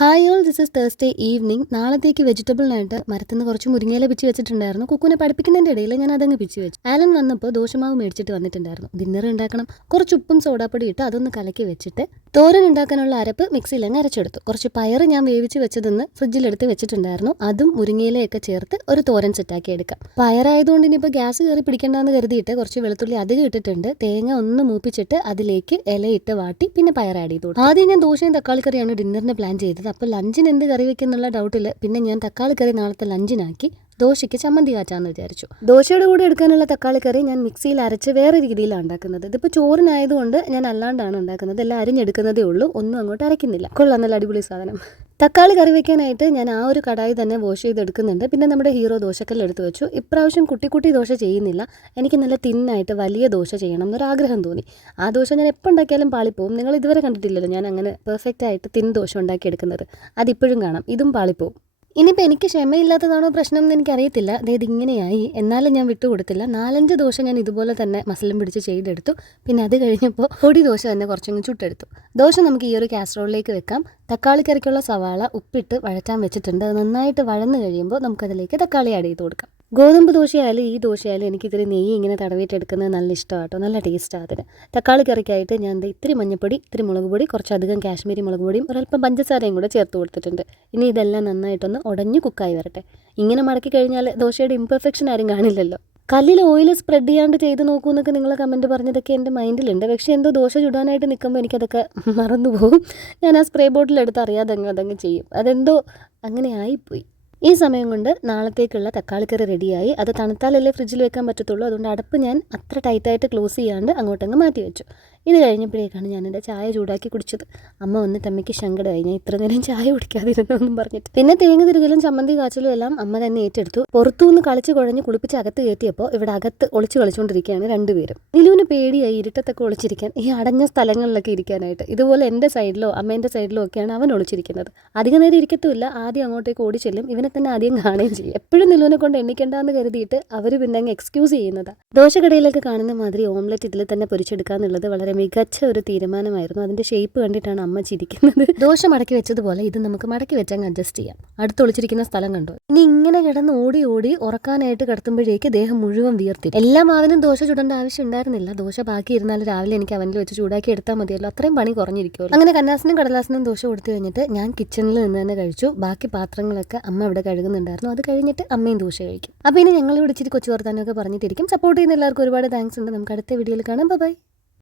Hi all, this is Thursday evening. നാളത്തേക്ക് വെജിറ്റബിളിനായിട്ട് മരത്തിൽ നിന്ന് കുറച്ച് മുരിങ്ങയില പിച്ച് വെച്ചിട്ടുണ്ടായിരുന്നു. കുക്കുനെ പഠിപ്പിക്കുന്നതിൻ്റെ ഇടയിൽ ഞാൻ അതങ്ങ് പിച്ച് വെച്ചു. ആലൻ വന്നപ്പോൾ ദോശമാവ് മേടിച്ചിട്ട് വന്നിട്ടുണ്ടായിരുന്നു. ഡിന്നർ ഉണ്ടാക്കണം. കുറച്ച് ഉപ്പും സോഡാപ്പൊടി ഇട്ട് അതൊന്ന് കലക്കി വെച്ചിട്ട് തോരൻ ഉണ്ടാക്കാനുള്ള അരപ്പ് മിക്സിയിലങ്ങ് അരച്ചെടുത്തു. കുറച്ച് പയർ ഞാൻ വേവിച്ച് വെച്ചതെന്ന് ഫ്രിഡ്ജിലെടുത്ത് വെച്ചിട്ടുണ്ടായിരുന്നു. അതും മുരിങ്ങയിലയൊക്കെ ചേർത്ത് ഒരു തോരൻ സെറ്റാക്കി എടുക്കാം. പയറായതുകൊണ്ട് ഇനിയിപ്പോൾ ഗ്യാസ് കയറി പിടിക്കേണ്ടെന്ന് കരുതിയിട്ട് കുറച്ച് വെളുത്തുള്ളി അധികം ഇട്ടിട്ടുണ്ട്. തേങ്ങ ഒന്ന് മൂപ്പിച്ചിട്ട് അതിലേക്ക് ഇലയിട്ട് വാട്ടി പിന്നെ പയർ ആഡ് ചെയ്തു. ആദ്യം ഞാൻ ദോശയും തക്കാളി കറിയാണ് ഡിന്നറിന് പ്ലാൻ ചെയ്തത്. അപ്പോൾ ലഞ്ചിന് എന്ത് കറി വെക്കുന്നുള്ള ഡൗട്ടിൽ പിന്നെ ഞാൻ തക്കാളി കറി നാളത്തെ ലഞ്ചിനാക്കി ദോശയ്ക്ക് ചമ്മന്തി കാച്ചാന്ന് വിചാരിച്ചു. ദോശയുടെ കൂടെ എടുക്കാനുള്ള തക്കാളി കറി ഞാൻ മിക്സിയിൽ അരച്ച് വേറെ രീതിയിലാണ് ഉണ്ടാക്കുന്നത്. ഇതിപ്പോൾ ചോറിനായതുകൊണ്ട് ഞാൻ അല്ലാണ്ടാണ് ഉണ്ടാക്കുന്നത്. എല്ലാം അരിഞ്ഞെടുക്കുന്നതേ ഉള്ളൂ, ഒന്നും അങ്ങോട്ട് അരയ്ക്കുന്നില്ല. കൊള്ളാം, നല്ല അടിപൊളി സാധനം. തക്കാളി കറി വെക്കാനായിട്ട് ഞാൻ ആ ഒരു കടായി തന്നെ വാഷ് ചെയ്തെടുക്കുന്നുണ്ട്. പിന്നെ നമ്മുടെ ഹീറോ ദോശക്കല്ല് എടുത്ത് വെച്ചു. ഇപ്രാവശ്യം കുട്ടി ദോശ ചെയ്യുന്നില്ല. എനിക്ക് നല്ല തിന്നായിട്ട് വലിയ ദോശ ചെയ്യണം എന്നൊരാഗ്രഹം തോന്നി. ആ ദോശ ഞാൻ എപ്പോൾ ഉണ്ടാക്കിയാലും പാളിപ്പോവും. നിങ്ങൾ ഇതുവരെ കണ്ടിട്ടില്ലല്ലോ ഞാൻ അങ്ങനെ പെർഫെക്റ്റ് ആയിട്ട് തിൻ ദോശ ഉണ്ടാക്കിയെടുക്കുന്നത്. അതിപ്പോഴും കാണാം, ഇതും പാളിപ്പോവും. ഇനിയിപ്പോൾ എനിക്ക് ക്ഷമയില്ലാത്തതാണോ പ്രശ്നം എന്ന് എനിക്കറിയത്തില്ല. അതായത് ഇങ്ങനെയായി, എന്നാലും ഞാൻ വിട്ടുകൊടുത്തില്ല. 4-5 ദോശ ഞാൻ ഇതുപോലെ തന്നെ മസിലും പിടിച്ച് ചെയ്തെടുത്തു. പിന്നെ അത് കഴിഞ്ഞപ്പോൾ പൊടി ദോശ തന്നെ കുറച്ചങ്ങ് ചുട്ടെടുത്തു. ദോശ നമുക്ക് ഈ ഒരു കാസറോളിലേക്ക് വെക്കാം. തക്കാളി കറിക്കുള്ള സവാള ഉപ്പിട്ട് വഴറ്റാൻ വെച്ചിട്ടുണ്ട്. അത് നന്നായിട്ട് വഴന്ന് കഴിയുമ്പോൾ നമുക്കതിലേക്ക് തക്കാളി ആഡ് ചെയ്ത് കൊടുക്കാം. ഗോതമ്പ് ദോശയായാലും ഈ ദോശയായാലും എനിക്കിതിൽ നെയ്യ് ഇങ്ങനെ തടവിയിട്ടെടുക്കുന്നത് നല്ല ഇഷ്ടമാണ് കേട്ടോ. നല്ല ടേസ്റ്റാണ് അതിന്. തക്കാളി കറിക്കായിട്ട് ഞാൻ ഇത്തിരി മഞ്ഞൾപ്പൊടി, ഇത്തിരി മുളക് പൊടി, കുറച്ചധികം കാശ്മീരി മുളക് പൊടിയും ഒരല്പം പഞ്ചസാരയും കൂടെ ചേർത്ത് കൊടുത്തിട്ടുണ്ട്. ഇനി ഇതെല്ലാം നന്നായിട്ടൊന്ന് ഉടഞ്ഞു കുക്കായി വരട്ടെ. ഇങ്ങനെ മടക്കി കഴിഞ്ഞാൽ ദോശയുടെ ഇംപെർഫെക്ഷൻ ആരും കാണില്ലല്ലോ. കല്ലിൽ ഓയിൽ സ്പ്രെഡ് ചെയ്യാണ്ട് ചെയ്ത് നോക്കൂ എന്നൊക്കെ നിങ്ങൾ കമൻറ്റ് പറഞ്ഞതൊക്കെ എൻ്റെ മൈൻഡിലുണ്ട്. പക്ഷേ എന്തോ ദോശ ചുടാനായിട്ട് നിൽക്കുമ്പോൾ എനിക്കതൊക്കെ മറന്നുപോകും. ഞാൻ ആ സ്പ്രേ ബോട്ടിലെടുത്ത് അറിയാതെ അതങ്ങ് ചെയ്യും. അതെന്തോ അങ്ങനെ ആയിപ്പോയി. ഈ സമയം കൊണ്ട് നാളത്തേക്കുള്ള തക്കാളിക്കറി റെഡിയായി. അത് തണുത്താലല്ലേ ഫ്രിഡ്ജിൽ വെക്കാൻ പറ്റത്തുള്ളൂ. അതുകൊണ്ട് അടുപ്പ് ഞാൻ അത്ര ടൈറ്റായിട്ട് ക്ലോസ് ചെയ്യാണ്ട് അങ്ങോട്ടങ്ങ് മാറ്റി വെച്ചു. ഇത് കഴിഞ്ഞപ്പോഴേക്കാണ് ഞാൻ എൻ്റെ ചായ ചൂടാക്കി കുടിച്ചത്. അമ്മ വന്നിട്ട് അമ്മയ്ക്ക് സങ്കടമായി ഞാൻ ഇത്ര നേരം ചായ കുടിക്കാതിരുന്നെന്നും പറഞ്ഞിട്ട്. പിന്നെ തേങ്ങ തിരുകലും ചമ്മന്തി കാച്ചലും എല്ലാം അമ്മ തന്നെ ഏറ്റെടുത്തു. പുറത്തുനിന്ന് കളിച്ച് കുഴഞ്ഞ് കുളിപ്പിച്ച് അകത്ത് കയറ്റിയപ്പോൾ ഇവിടെ അകത്ത് കളിച്ചുകൊണ്ടിരിക്കുകയാണ് രണ്ടുപേരും. നിലുവിന് പേടിയായി ഇരുട്ടത്തൊക്കെ ഒളിച്ചിരിക്കാൻ, ഈ അടഞ്ഞ സ്ഥലങ്ങളിലൊക്കെ ഇരിക്കാനായിട്ട്. ഇതുപോലെ എൻ്റെ സൈഡിലോ അമ്മേൻ്റെ സൈഡിലോ ഒക്കെയാണ് അവൻ ഒളിച്ചിരിക്കുന്നത്. അധികം നേരം ഇരിക്കത്തുമില്ല. ആദ്യം അങ്ങോട്ടേക്ക് ഓടി ചെല്ലും. ഇവനെ തന്നെ ആദ്യം കാണുകയും ചെയ്യും. എപ്പോഴും നിലുവിനെ കൊണ്ട് എണ്ണിക്കണ്ടെന്ന് കരുതിയിട്ട് അവർ പിന്നെ അങ്ങ് എക്സ്ക്യൂസ് ചെയ്യുന്നതാണ്. ദോശക്കടയിലൊക്കെ കാണുന്ന മാതിരി ഓംലെറ്റ് ഇതിൽ തന്നെ പൊരിച്ചെടുക്കാന്നുള്ളത് വളരെ മികച്ച ഒരു തീരുമാനമായിരുന്നു. അതിന്റെ ഷേപ്പ് കണ്ടിട്ടാണ് അമ്മ ചിരിക്കുന്നത്. ദോശ മടക്കി വെച്ചതുപോലെ ഇത് നമുക്ക് മടക്കി വെച്ചങ്ങ് അഡ്ജസ്റ്റ് ചെയ്യാം. അടുത്തൊളിച്ചിരിക്കുന്ന സ്ഥലം കണ്ടോ. ഇനി ഇങ്ങനെ കിടന്ന് ഓടി ഉറക്കാനായിട്ട് കിടത്തുമ്പോഴേക്ക് ദേഹം മുഴുവൻ വീർത്തി. എല്ലാ മാവിനും ദോശ ചുടേണ്ട ആവശ്യം ഉണ്ടായിരുന്നില്ല. ദോശ ബാക്കി ഇരുന്നാൽ രാവിലെ എനിക്ക് അവനിൽ വെച്ച് ചൂടാക്കി എടുത്താൽ മതിയല്ലോ. അത്രയും പണി കുറഞ്ഞിരിക്കുമല്ലോ. അങ്ങനെ കന്നാസിനും കടലാസിനും ദോശ കൊടുത്തു കഴിഞ്ഞിട്ട് ഞാൻ കിച്ചണിൽ നിന്ന് തന്നെ കഴിച്ചു. ബാക്കി പാത്രങ്ങളൊക്കെ അമ്മ ഇവിടെ കഴുകുന്നുണ്ടായിരുന്നു. അത് കഴിഞ്ഞിട്ട് അമ്മയും ദോശ കഴിക്കും. അപ്പോൾ ഇനി ഞങ്ങൾ ഇവിടെ ഇച്ചിരി കൊച്ചു വർത്താനമൊക്കെ പറഞ്ഞിട്ടിരിക്കും. സപ്പോർട്ട് ചെയ്യുന്ന എല്ലാവർക്കും ഒരുപാട് താങ്ക്സ് ഉണ്ട്. നമുക്ക് അടുത്ത വീഡിയോയിൽ കാണാം. ബൈ.